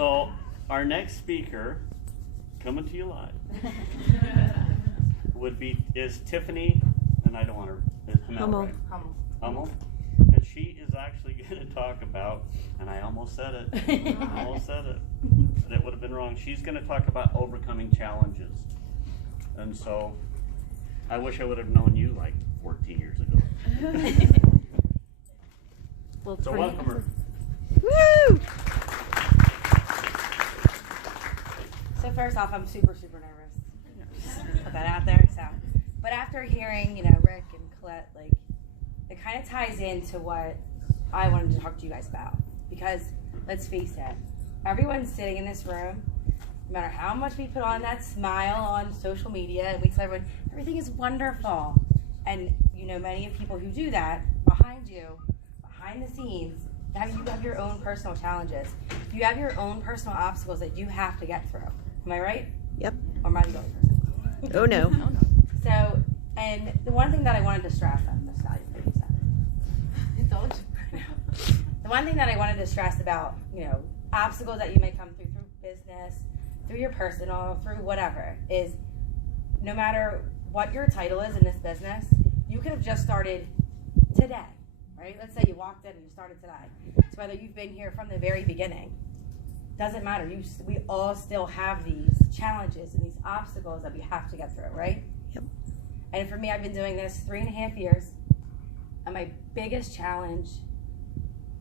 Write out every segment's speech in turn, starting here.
So our next speaker, coming to you live, is Tiffanie, and I don't want her, Hummell. Right? Hummell. And she is actually going to talk about, and I almost said it, but it would have been wrong. She's going to talk about overcoming challenges. And so I wish I would have known you like 14 years ago. Well, so welcome her. Woo! So first off, I'm super nervous. Just put that out there. So, but after hearing, Rick and Colette, like, it kind of ties into what I wanted to talk to you guys about. Because let's face it, everyone sitting in this room, no matter how much we put on that smile on social media and we tell everyone everything is wonderful, and many of people who do that behind the scenes, you have your own personal challenges. You have your own personal obstacles that you have to get through. Am I right? Yep. Or am I the only person? Oh no. So, and the one thing that I wanted to stress on this guy, the one thing that I wanted to stress about, obstacles that you may come through business, through your personal, through whatever, is no matter what your title is in this business, you could have just started today, right? Let's say you walked in and you started today. So whether you've been here from the very beginning, doesn't matter. We all still have these challenges and these obstacles that we have to get through, right? Yep. And for me, I've been doing this 3.5 years, and my biggest challenge,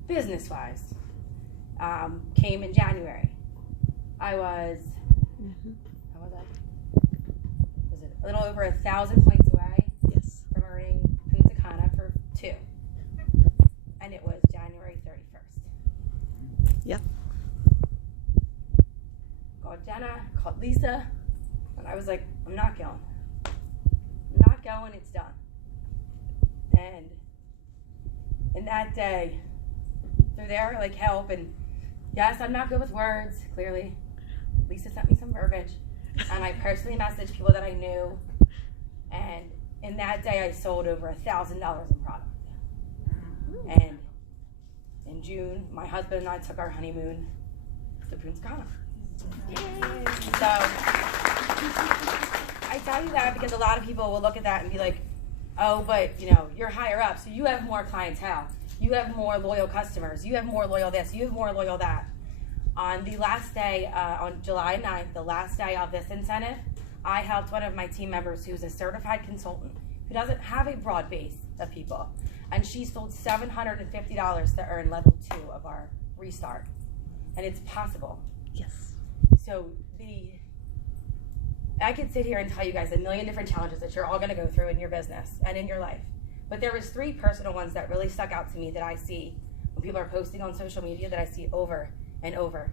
business-wise, came in January. I was, how was I? Was it a little over 1,000 points away? Yes. From earning Punta Cana for 2, and it was January 31st. Yep. Called Jenna, called Lisa, and I was like, I'm not going. It's done. And in that day, through their help, and yes, I'm not good with words, clearly. Lisa sent me some verbiage, and I personally messaged people that I knew, and in that day I sold over $1,000 in product. And in June, my husband and I took our honeymoon to Punta Cana. So I tell you that because a lot of people will look at that and be like, oh, but you're higher up, so you have more clientele, you have more loyal customers, you have more loyal this, you have more loyal that. On the last day, on July 9th, the last day of this incentive, I helped one of my team members who's a certified consultant who doesn't have a broad base of people, and she sold $750 to earn level 2 of our restart, and it's possible. Yes. So I could sit here and tell you guys a million different challenges that you're all going to go through in your business and in your life. But there was 3 personal ones that really stuck out to me that I see when people are posting on social media, that I see over and over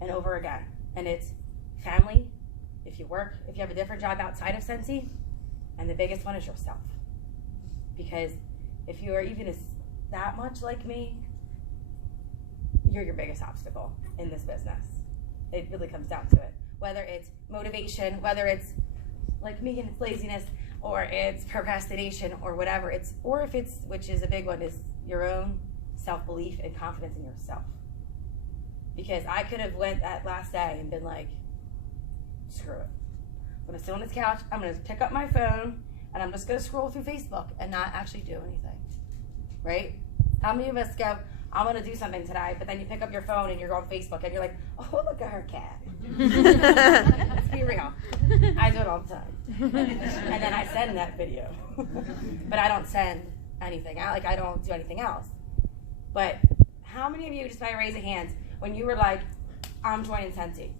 and over again. And it's family, if you have a different job outside of Scentsy, and the biggest one is yourself. Because if you are even that much like me, you're your biggest obstacle in this business. It really comes down to it. Whether it's motivation, whether it's like me and it's laziness, or it's procrastination, or whatever. Or if it's, which is a big one, is your own self-belief and confidence in yourself. Because I could have went that last day and been like, screw it. I'm gonna sit on this couch, I'm gonna pick up my phone, and I'm just gonna scroll through Facebook and not actually do anything, right? How many of us go, I'm gonna do something today, but then you pick up your phone and you're on Facebook and you're like, oh, look at her cat. Let's be real. I do it all the time. And then I send that video. But I don't send anything out, I don't do anything else. But how many of you, just by a raise of hands, when you were like, I'm joining Scentsy,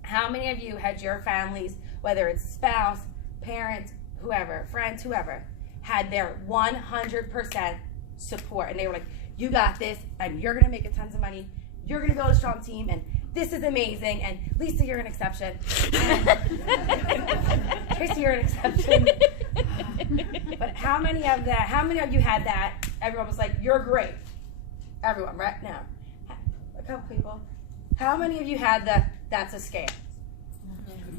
how many of you had your families, whether it's spouse, parents, whoever, friends, whoever, had their 100% support, and they were like, you got this, and you're gonna make a tons of money, you're gonna build a strong team, and this is amazing, and Lisa, you're an exception. Tracy, you're an exception. But how many of you had that? Everyone was like, you're great. Everyone, right now. A couple people. How many of you had that's a scam?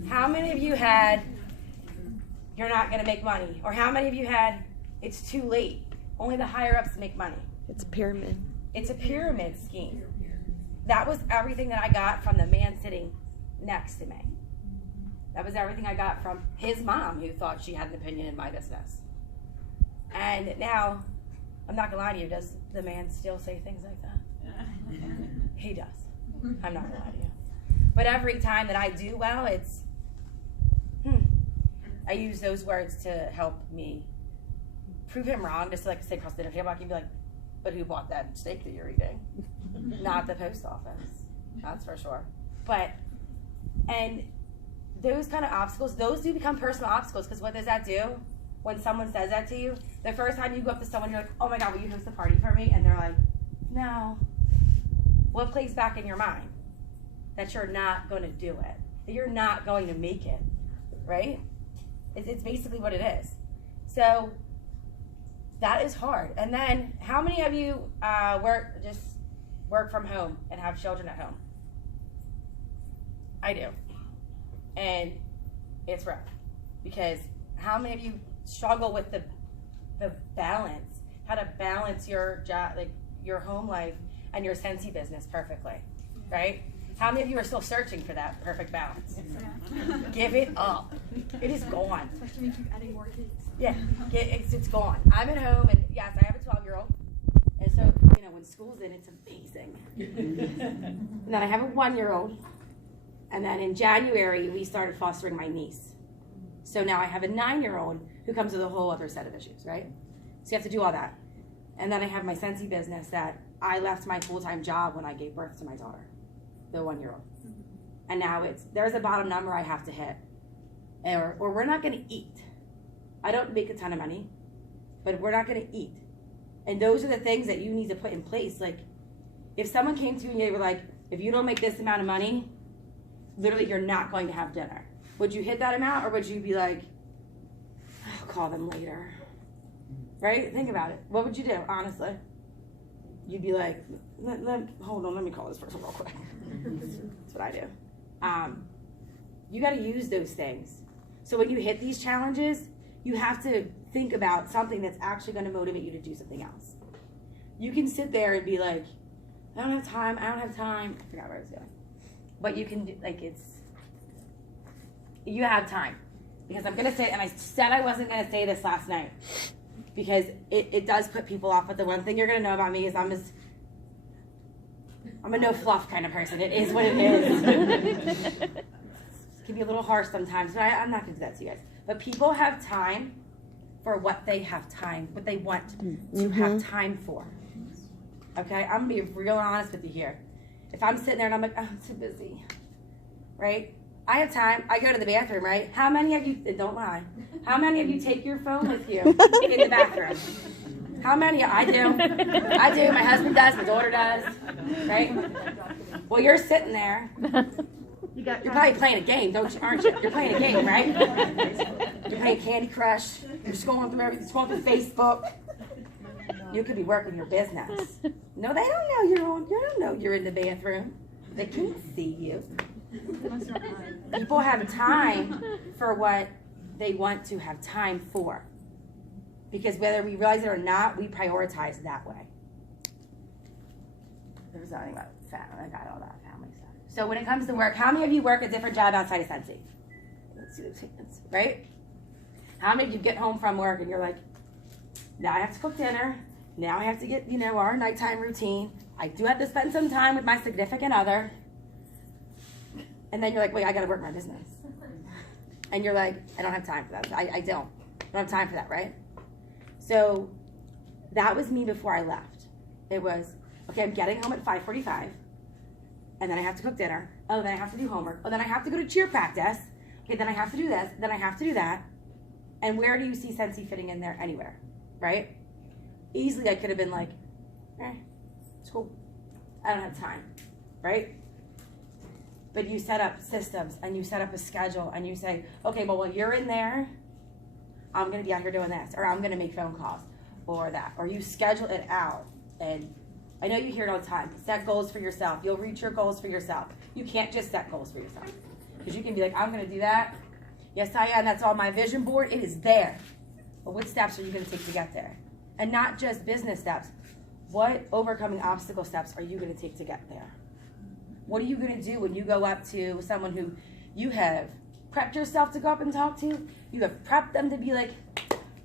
How many of you had, you're not gonna make money? Or how many of you had, it's too late, only the higher ups make money? It's a pyramid. It's a pyramid scheme. that was everything that I got from the man sitting next to me. That was everything I got from his mom, who thought she had an opinion in my business. And now, I'm not gonna lie to you, does the man still say things like that? He does. I'm not gonna lie to you. But every time that I do well, it's, I use those words to help me prove him wrong, just to like sit across the dinner table, I can be like, but who bought that steak that you're eating? Not the post office, that's for sure. But, and those kind of obstacles, those do become personal obstacles, because what does that do? When someone says that to you, the first time you go up to someone, you're like, oh my God, will you host a party for me? And they're like, no. What plays back in your mind? That you're not going to do it, that you're not going to make it, right? It's basically what it is. So that is hard. And then how many of you work from home and have children at home? I do. And it's rough, because how many of you struggle with the balance, how to balance your job, like your home life and your Scentsy business perfectly, right? How many of you are still searching for that perfect balance? Yeah. Give it up. It is gone. Especially when you keep adding more kids. Yeah, it's gone. I'm at home, and yes, I have a 12-year-old. And so, when school's in, it's amazing. And then I have a 1-year-old. And then in January, we started fostering my niece. So now I have a 9-year-old who comes with a whole other set of issues, right? So you have to do all that. And then I have my Scentsy business that I left my full-time job when I gave birth to my daughter, the 1-year-old. And now there's a bottom number I have to hit. Or we're not gonna eat. I don't make a ton of money, but we're not gonna eat. And those are the things that you need to put in place. Like, if someone came to you and they were like, if you don't make this amount of money, literally you're not going to have dinner. Would you hit that amount, or would you be like, I'll call them later? Right? Think about it. What would you do, honestly? You'd be like, hold on, let me call this person real quick. That's what I do. You got to use those things. So when you hit these challenges, you have to think about something that's actually going to motivate you to do something else. You can sit there and be like, I don't have time. I forgot where I was going. But you can do, you have time. Because I'm going to say, and I said I wasn't going to say this last night, because it does put people off. But the one thing you're going to know about me is I'm a no fluff kind of person. It is what it is. It can be a little harsh sometimes, but I'm not going to do that to you guys. But people have time for what they want to have time for. Okay? I'm going to be real honest with you here. If I'm sitting there and I'm like, oh, I'm too busy, right? I have time. I go to the bathroom, right? How many of you, don't lie, how many of you take your phone with you in the bathroom? How many? I do. My husband does. My daughter does. Right? Well, you're sitting there. You're probably playing a game, aren't you? You're playing a game, right? You're playing Candy Crush. You're scrolling through everything. Scrolling through Facebook. You could be working your business. No, they don't know you're on. You don't know you're in the bathroom. They can't see you. People have time for what they want to have time for. Because whether we realize it or not, we prioritize that way. There's nothing about family. I got all that family stuff. So when it comes to work, how many of you work a different job outside of Scentsy? Let's see those hands, right? How many of you get home from work and you're like, now I have to cook dinner. Now I have to get, our nighttime routine. I do have to spend some time with my significant other. And then you're like, wait, I got to work my business. And you're like, I don't have time for that. I don't have time for that, right? So that was me before I left. It was, okay, I'm getting home at 5:45, and then I have to cook dinner. Oh, then I have to do homework. Oh, then I have to go to cheer practice. Okay, then I have to do this. Then I have to do that. And where do you see Scentsy fitting in there? Anywhere, right? Easily I could have been like, it's cool. I don't have time, right? But you set up systems, and you set up a schedule, and you say, okay, well, while you're in there, I'm going to be out here doing this, or I'm going to make phone calls, or that. Or you schedule it out. And I know you hear it all the time. Set goals for yourself. You'll reach your goals for yourself. You can't just set goals for yourself. Because you can be like, I'm going to do that. Yes, I am. That's on my vision board. It is there. But what steps are you going to take to get there? And not just business steps. What overcoming obstacle steps are you going to take to get there? What are you going to do when you go up to someone who you have prepped yourself to go up and talk to? You have prepped them to be like,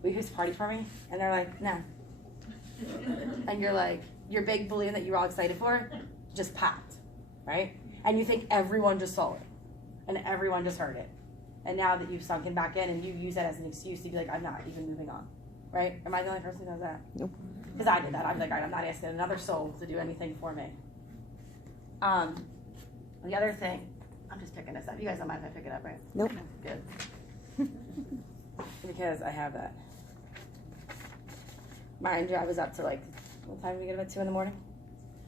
will you host a party for me? And they're like, no. And you're like, your big balloon that you were all excited for just popped, right? And you think everyone just saw it and everyone just heard it. And now that you've sunken back in and you use that as an excuse to be like, I'm not even moving on, right? Am I the only person who does that? Nope. Because I did that. I'm like, all right, I'm not asking another soul to do anything for me. The other thing, I'm just picking this up. You guys don't mind if I pick it up, right? Nope. Good. Because I have that. Mind you, I was up to like, what time did we get up at 2 in the morning?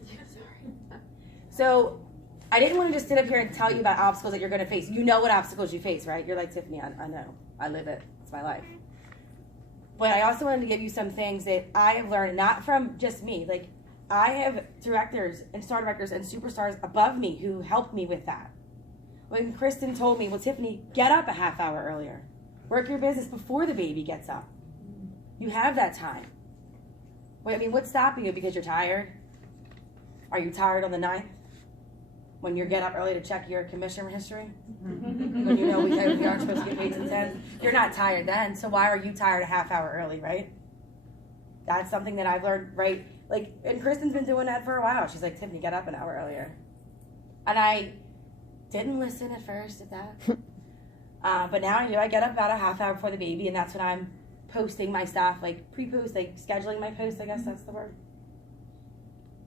Yeah, sorry. So I didn't want to just sit up here and tell you about obstacles that you're going to face. You know what obstacles you face, right? You're like, Tiffany, I know. I live it. It's my life. But I also wanted to give you some things that I have learned, not from just me. Like, I have directors and star directors and superstars above me who helped me with that. When Kristen told me, well, Tiffany, get up a half hour earlier. Work your business before the baby gets up. You have that time. Wait, I mean, what's stopping you? Because you're tired? Are you tired on the 9th? When you get up early to check your commission history? When you know we aren't supposed to get paid till 10? You're not tired then, so why are you tired a half hour early, right? That's something that I've learned, right? Like, and Kristen's been doing that for a while. She's like, Tiffany, get up an hour earlier. And I didn't listen at first at that. But now I do. I get up about a half hour before the baby, and that's when I'm posting my stuff, like pre-post, like scheduling my posts, I guess that's the word.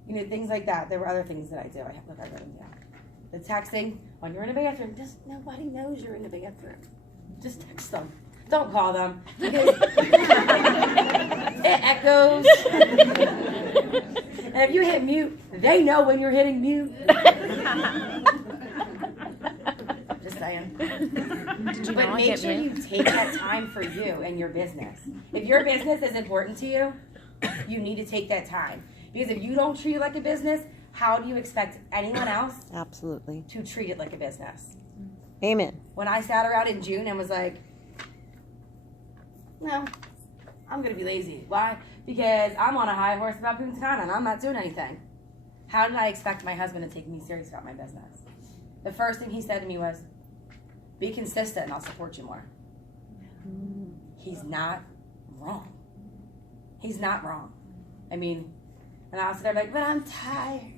You know, things like that. There were other things that I do. I wrote them down. The texting when you're in the bathroom. Just nobody knows you're in the bathroom. Just text them. Don't call them because it echoes. And if you hit mute, they know when you're hitting mute. Just saying. But make sure you take that time for you and your business. If your business is important to you, you need to take that time. Because if you don't treat it like a business, how do you expect anyone else Absolutely. to treat it like a business? Amen. When I sat around in June and was like, no, I'm going to be lazy. Why? Because I'm on a high horse about Punta Cana and I'm not doing anything. How did I expect my husband to take me serious about my business? The first thing he said to me was, be consistent and I'll support you more. He's not wrong. He's not wrong. I mean, and I was there like, but I'm tired.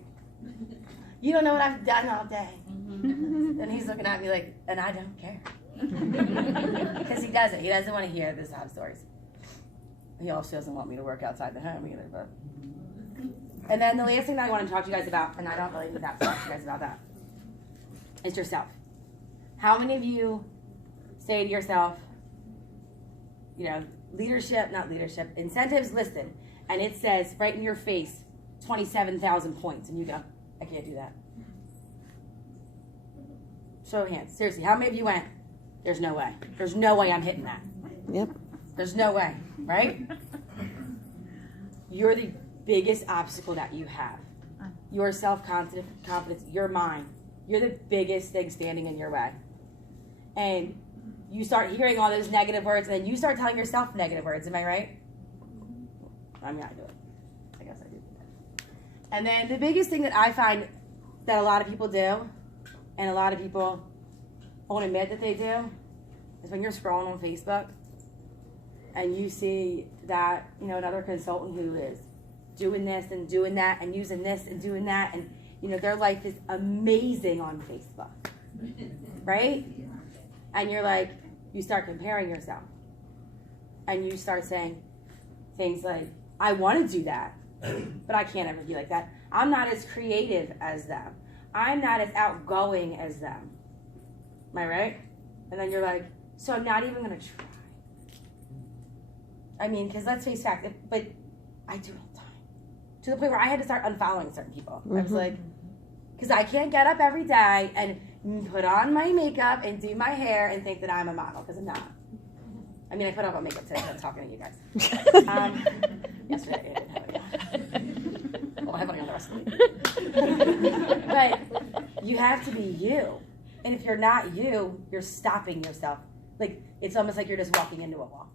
You don't know what I've done all day. And he's looking at me like, and I don't care. Because he doesn't. He doesn't want to hear the sob stories. He also doesn't want me to work outside the home either. But. And then the last thing that I want to talk to you guys about, and I don't really need that to talk to you guys about that, is yourself. How many of you say to yourself, you know, incentives listed, and it says right in your face, 27,000 points, and you go, I can't do that. Show of hands. Seriously, how many of you went, there's no way. There's no way I'm hitting that. Yep. There's no way, right? You're the biggest obstacle that you have. Your self-confidence, your mind. You're the biggest thing standing in your way. And you start hearing all those negative words, and then you start telling yourself negative words. Am I right? I mean, I do it. I guess I do. And then the biggest thing that I find that a lot of people do, and a lot of people won't admit that they do, is when you're scrolling on Facebook and you see that, you know, another consultant who is doing this and doing that and using this and doing that, and, you know, their life is amazing on Facebook, right? And you're like, you start comparing yourself. And you start saying things like, I want to do that, but I can't ever be like that. I'm not as creative as them. I'm not as outgoing as them. Am I right? And then you're like, so I'm not even going to try. I mean, because let's face fact, but I do it all the time. To the point where I had to start unfollowing certain people. I was like, because I can't get up every day and put on my makeup and do my hair and think that I'm a model, because I'm not. I mean, I put on my makeup today, so I'm talking to you guys. Yesterday, I didn't have it on. Well, I have it on the rest of the week. But you have to be you. And if you're not you, you're stopping yourself. Like, it's almost like you're just walking into a wall.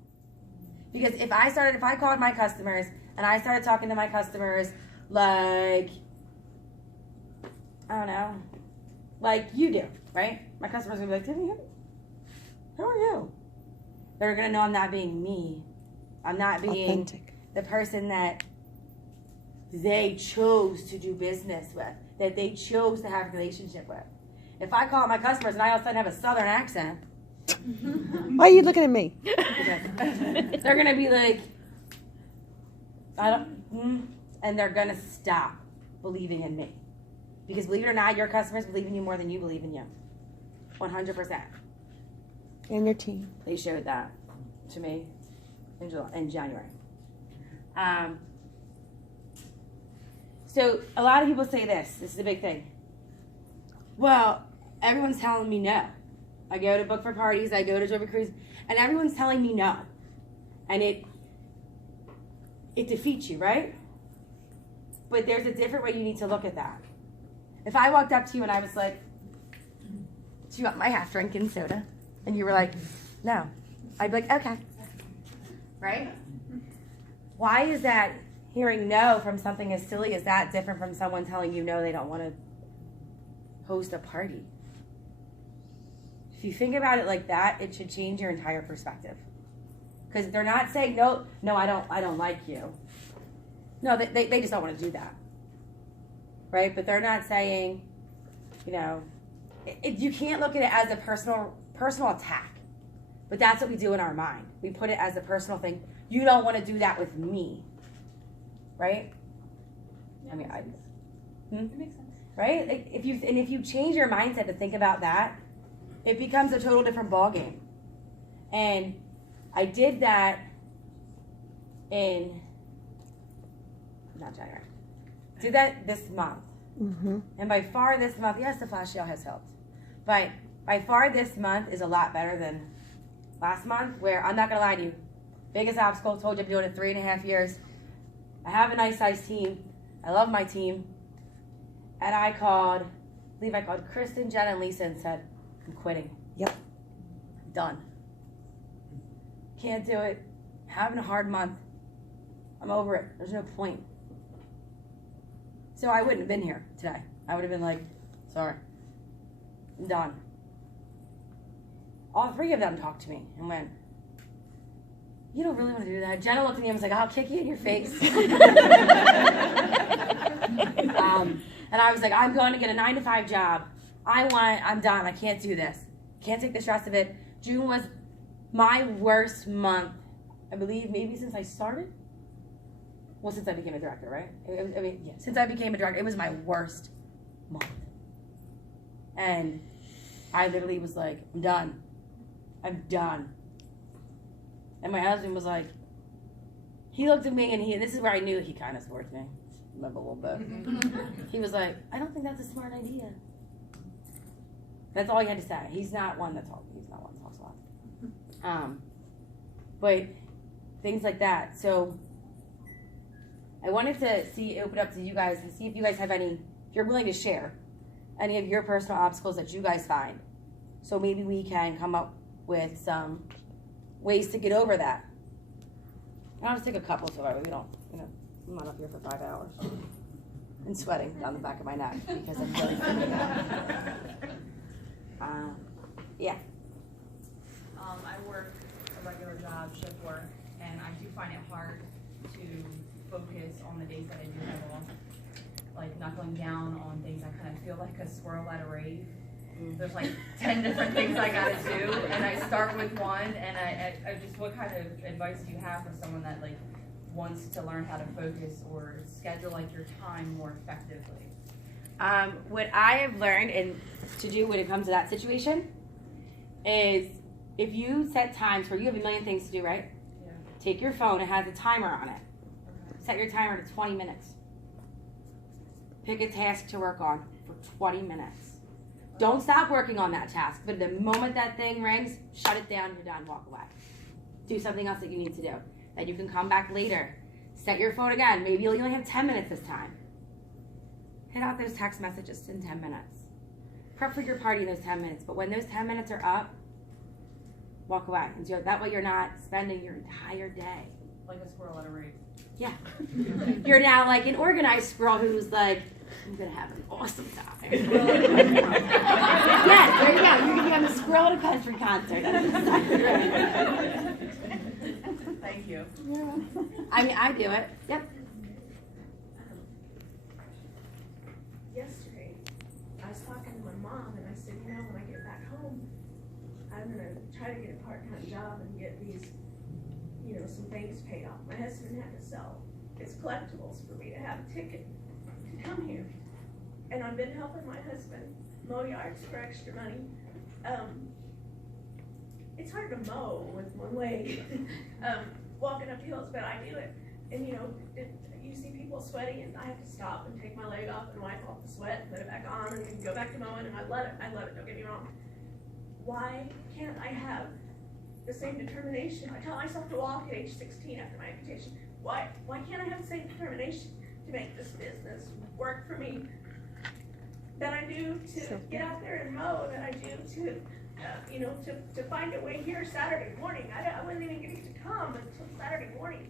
Because if I called my customers and I started talking to my customers like I don't know, like you do, right? My customers are gonna be like, Tiffanie, who are you? They're gonna know I'm not being me. I'm not being Authentic. the person that they chose to do business with, that they chose to have a relationship with. If I call my customers and I all of a sudden have a southern accent, Why are you looking at me? they're gonna be like, and they're gonna stop believing in me. Because believe it or not, your customers believe in you more than you believe in you. 100%. And your team. They showed that to me in January. So a lot of people say this is a big thing. Well, everyone's telling me no. I go to book for parties, I go to Joy Cruise, and everyone's telling me no. And it defeats you, right? But there's a different way you need to look at that. If I walked up to you and I was like, do you want my half drinking soda? And you were like, no. I'd be like, okay. Right? Why is that hearing no from something as silly as that different from someone telling you no, they don't want to host a party? If you think about it like that, it should change your entire perspective. Because they're not saying, no, I don't like you. No, they just don't want to do that. Right? But they're not saying, you can't look at it as a personal attack. But that's what we do in our mind. We put it as a personal thing. You don't want to do that with me. Right? Yeah, I mean, it makes sense. right? Like if you change your mindset to think about that, it becomes a total different ballgame. And I did that not January. Did that this month. Mm-hmm. And by far this month, yes, the flash sale has helped. But by far this month is a lot better than last month, where I'm not going to lie to you. Biggest obstacle, told you I've been doing it 3.5 years. I have a nice sized team. I love my team. And I called Kristen, Jen, and Lisa and said, I'm quitting. Yep. I'm done. Can't do it. Having a hard month. I'm over it. There's no point. So I wouldn't have been here today. I would have been like, sorry. I'm done. All 3 of them talked to me and went, you don't really want to do that. Jenna looked at me and was like, I'll kick you in your face. And I was like, I'm going to get a 9-to-5 job. I'm done. I can't do this. Can't take the stress of it. June was my worst month, I believe, maybe since I started. Well, since I became a director, right? Yeah, since I became a director, it was my worst month. And I literally was like, I'm done. I'm done. And my husband was like, he looked at me and this is where I knew he kind of supports me. A little bit. He was like, I don't think that's a smart idea. That's all he had to say. He's not one that talks. He's not one that talks a lot. But things like that. So I wanted to open up to you guys and see if you guys have if you're willing to share any of your personal obstacles that you guys find. So maybe we can come up with some ways to get over that. I'll just take a couple so we don't, I'm not up here for 5 hours. And sweating down the back of my neck because I'm really feeling yeah. I work a regular job, shift work, and I do find it hard to focus on the days that I do have off. Like knuckling down on things, I kind of feel like a squirrel at a rave. There's like 10 different things I gotta do, and I start with one, and I just, what kind of advice do you have for someone that like wants to learn how to focus or schedule like your time more effectively? What I have learned to do when it comes to that situation is if you set times where you have a million things to do, right? Yeah. Take your phone, it has a timer on it. Okay. Set your timer to 20 minutes. Pick a task to work on for 20 minutes. Don't stop working on that task, but the moment that thing rings, shut it down, you're done, walk away. Do something else that you need to do. Then you can come back later. Set your phone again. Maybe you'll only have 10 minutes this time. Hit out those text messages in 10 minutes. Prep for your party in those 10 minutes, but when those 10 minutes are up, walk away. And that way you're not spending your entire day. Like a squirrel at a rave. Yeah. You're now like an organized squirrel who's like, I'm gonna have an awesome time. Yes, there you go. You're gonna be on the Squirrel at a country concert. That's exactly right. Thank you. I mean, I do it. Yep. Yesterday, I was talking to my mom and I said, you know, when I get back home, I'm gonna try to get a part-time job and get these, you know, some things paid off. My husband had to sell his collectibles for me to have a ticket to come here. And I've been helping my husband mow yards for extra money. It's hard to mow with one leg, walking up hills, but I do it. And you know, you see people sweating and I have to stop and take my leg off and wipe off the sweat and put it back on and then go back to mowing, and I love it, don't get me wrong. Why can't I have the same determination? I taught myself to walk at age 16 after my amputation. Why can't I have the same determination to make this business work for me that I do to get out there and mow, that I do to, you know, to find a way here Saturday morning. I wasn't even getting to come until Saturday morning.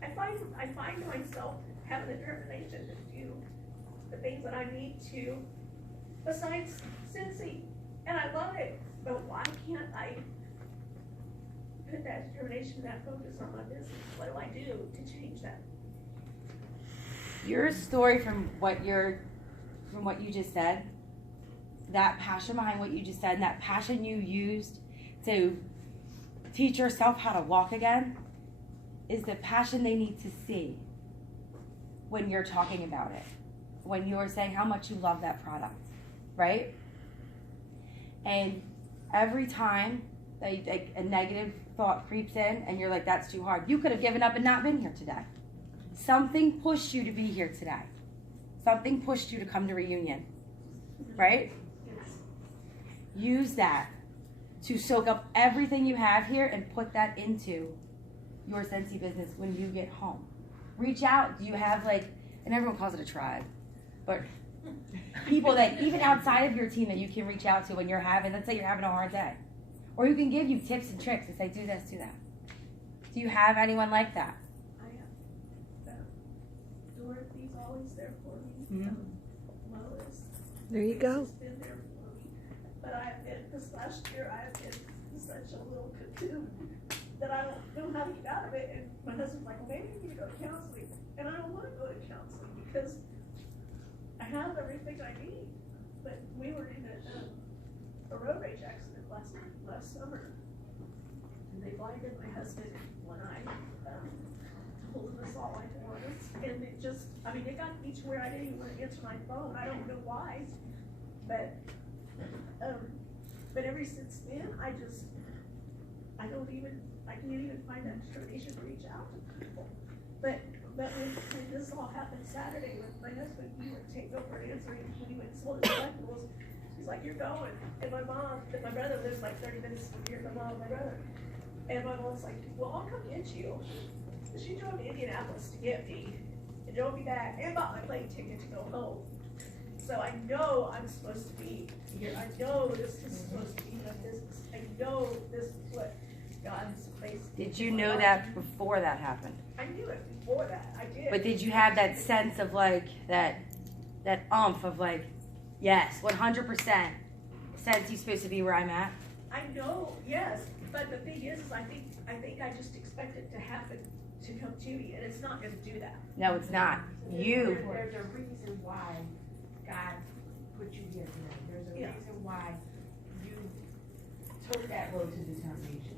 I find myself having the determination to do the things that I need to, besides Scentsy, and I love it. But why can't I put that determination, that focus on my business? What do I do to change that? Your story from what you just said, that passion behind what you just said, and that passion you used to teach yourself how to walk again, is the passion they need to see when you're talking about it, when you're saying how much you love that product, right? And every time that like a negative thought creeps in and you're like, that's too hard, you could have given up and not been here today. Something pushed you to be here today. Something pushed you to come to reunion, right? Use that to soak up everything you have here and put that into your Scentsy business when you get home. Reach out. Do you have like, and everyone calls it a tribe, but people that even outside of your team that you can reach out to when you're having, let's say you're having a hard day, or who can give you tips and tricks and say, do this, do that. Do you have anyone like that? I have Dorothy's always there for me. Mm-hmm. Lois. There you go. Has been there for me. But I have been, this last year, I have been in such a little cocoon that I don't know how to get out of it. And my husband's like, well, maybe you need to go to counseling. And I don't want to go to counseling because I have everything I need. But we were in a road rage accident last summer. And they blinded my husband when I told him this all I was. And it just, I mean, it got me to where I didn't even want to answer my phone. I don't know why. But ever since then, I can't even find that determination to reach out to people. But when this all happened Saturday with my husband, he would take over answering when he went and sold his collectibles. He's like, you're going. And my brother lives like 30 minutes from here, my mom and my brother. And my mom's like, well, I'll come get you. So she drove to Indianapolis to get me and drove me back and bought my plane ticket to go home. So I know I'm supposed to be here. I know this is supposed to be my business. I know this is what God's placed. Did you know that before that happened? I knew it before that. I did. But did you have that sense of like that umph of like, yes, 100% sense you're supposed to be where I'm at? I know, yes. But the thing is I think I just expect it to happen, to come to me, and it's not going to do that. No, it's not. There's a reason why God put you here today. There's a reason why you took that road to determination.